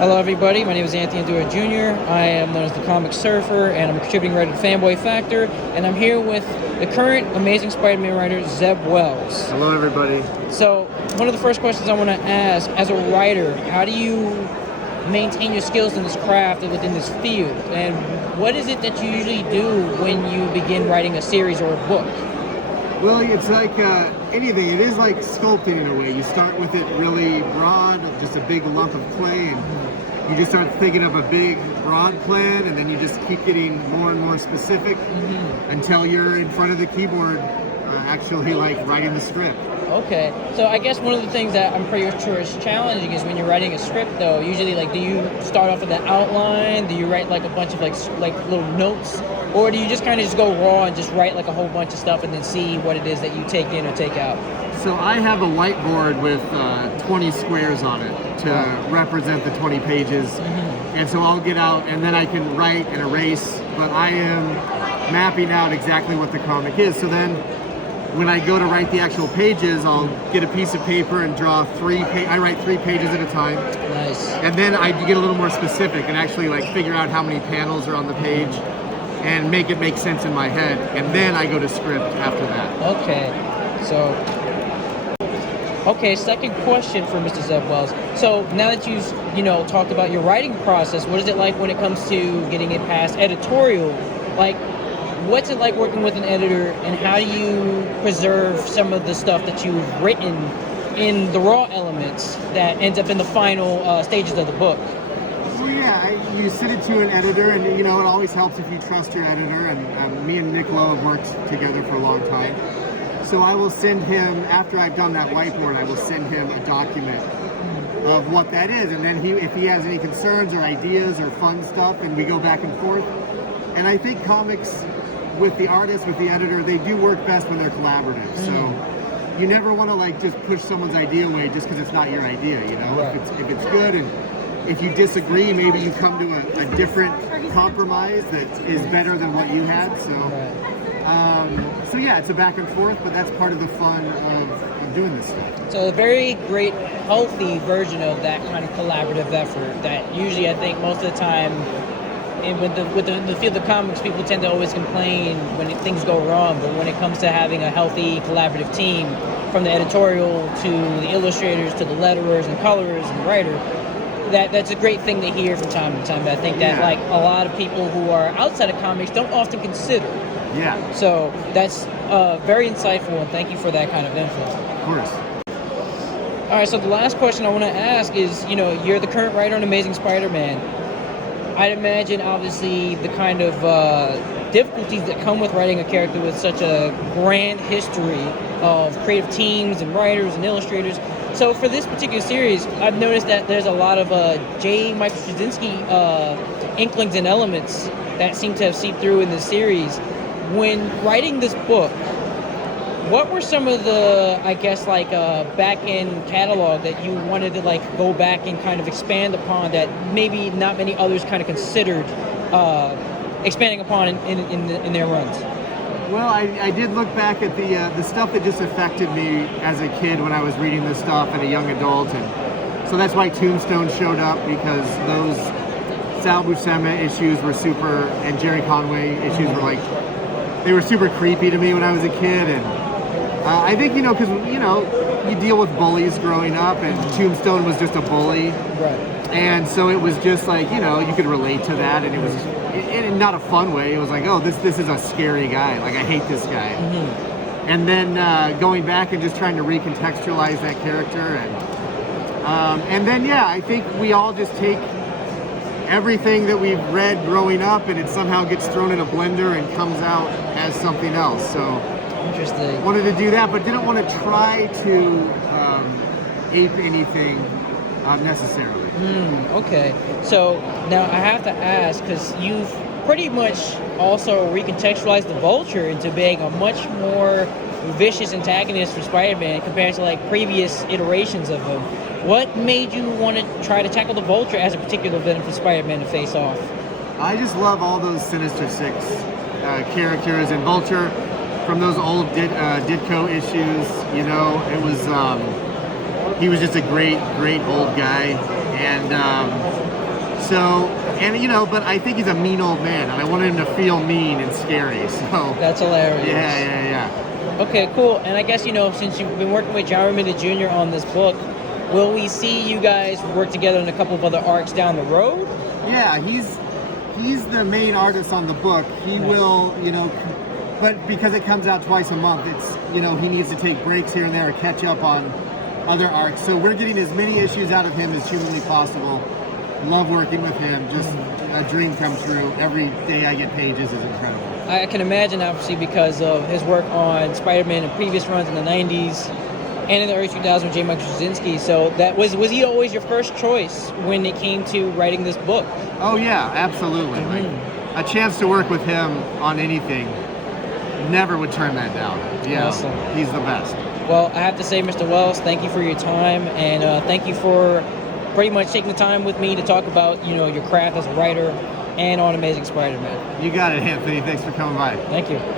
Hello everybody, my name is Anthony Dura Jr. I am known as the Comic Surfer, and I'm a contributing writer to Fanboy Factor, and I'm here with the current Amazing Spider-Man writer, Zeb Wells. Hello everybody. So, one of the first questions I want to ask, as a writer, how do you maintain your skills in this craft and within this field? And what is it that you usually do when you begin writing a series or a book? Well, it's like anything. It is like sculpting in a way. You start with it really broad, just a big lump of clay, and you just start thinking of a big, broad plan, and then you just keep getting more and more specific until you're in front of the keyboard, actually like writing the script. Okay, so I guess one of the things that I'm pretty sure is challenging is when you're writing a script, though. Usually, like, do you start off with an outline? Do you write like a bunch of like little notes, or do you just kind of just go raw and just write like a whole bunch of stuff and then see what it is that you take in or take out? So I have a whiteboard with 20 squares on it to represent the 20 pages, and so I'll get out and then I can write and erase. But I am mapping out exactly what the comic is. So then, when I go to write the actual pages, I'll get a piece of paper and draw I write 3 pages at a time. Nice. And then I get a little more specific and actually like figure out how many panels are on the page and make it make sense in my head. And then I go to script after that. Okay, second question for Mr. Zeb Wells. So now that you've, talked about your writing process, what is it like when it comes to getting it past editorial? Like, what's it like working with an editor, and how do you preserve some of the stuff that you've written in the raw elements that ends up in the final stages of the book? Well, yeah, you send it to an editor, and it always helps if you trust your editor. And me and Nick Lowe have worked together for a long time. So I will send him, after I've done that whiteboard, I will send him a document of what that is. And then if he has any concerns or ideas or fun stuff, and we go back and forth. And I think comics, with the artist, with the editor, they do work best when they're collaborative. So you never want to just push someone's idea away just because it's not your idea. Right. If it's good, and if you disagree, maybe you come to a different compromise that is better than what you had. So yeah, it's a back and forth, but that's part of the fun of doing this stuff. So a very great, healthy version of that kind of collaborative effort that usually, I think, most of the time, and with the field of comics, people tend to always complain when things go wrong, but when it comes to having a healthy collaborative team, from the editorial to the illustrators to the letterers and colorers and the writer, that's a great thing to hear from time to time. I think that like a lot of people who are outside of comics don't often consider. Yeah. So that's very insightful, and thank you for that kind of info. Of course. All right, so the last question I want to ask is, you're the current writer on Amazing Spider-Man. I'd imagine, obviously, the kind of difficulties that come with writing a character with such a grand history of creative teams and writers and illustrators. So for this particular series, I've noticed that there's a lot of J. Michael Straczynski inklings and elements that seem to have seeped through in this series. When writing this book, what were some of the, back-end catalog that you wanted to, go back and kind of expand upon that maybe not many others kind of considered expanding upon in their runs? Well, I did look back at the stuff that just affected me as a kid when I was reading this stuff and a young adult, and so that's why Tombstone showed up, because those Sal Buscema issues were super, and Jerry Conway issues were they were super creepy to me when I was a kid, and I think, because, you deal with bullies growing up, and Tombstone was just a bully. Right. And so it was just you could relate to that, and it was in not a fun way. It was like, oh, this is a scary guy. I hate this guy. And then going back and just trying to recontextualize that character. And then, I think we all just take everything that we've read growing up, and it somehow gets thrown in a blender and comes out as something else. So interesting. Wanted to do that, but didn't want to try to ape anything necessarily. Okay. So now I have to ask, because you've pretty much also recontextualized the Vulture into being a much more vicious antagonist for Spider-Man compared to previous iterations of him. What made you want to try to tackle the Vulture as a particular villain for Spider-Man to face off? I just love all those Sinister Six characters, and Vulture from those old Ditko issues. It was he was just a great old guy, and So, and you know, but I think he's a mean old man, and I wanted him to feel mean and scary. So That's hilarious. yeah. Okay, cool. And I guess, you know, since you've been working with John Romita Jr. on this book, will we see you guys work together in a couple of other arcs down the road? Yeah, he's the main artist on the book. He will, you know, but because it comes out twice a month, it's, you know, he needs to take breaks here and there, catch up on other arcs. So we're getting as many issues out of him as humanly possible. Love working with him. Just a dream come true. Every day I get pages is incredible. I can imagine, obviously, because of his work on Spider-Man in previous runs in the 90s and in the early 2000s with J. Michael Straczynski. So that was he always your first choice when it came to writing this book? Oh yeah, absolutely. Like a chance to work with him on anything, never would turn that down. Yeah, Awesome. He's the best. Well, I have to say, Mr. Wells, thank you for your time, and thank you for pretty much taking the time with me to talk about, you know, your craft as a writer and on Amazing Spider-Man. You got it, Anthony. Thanks for coming by. Thank you.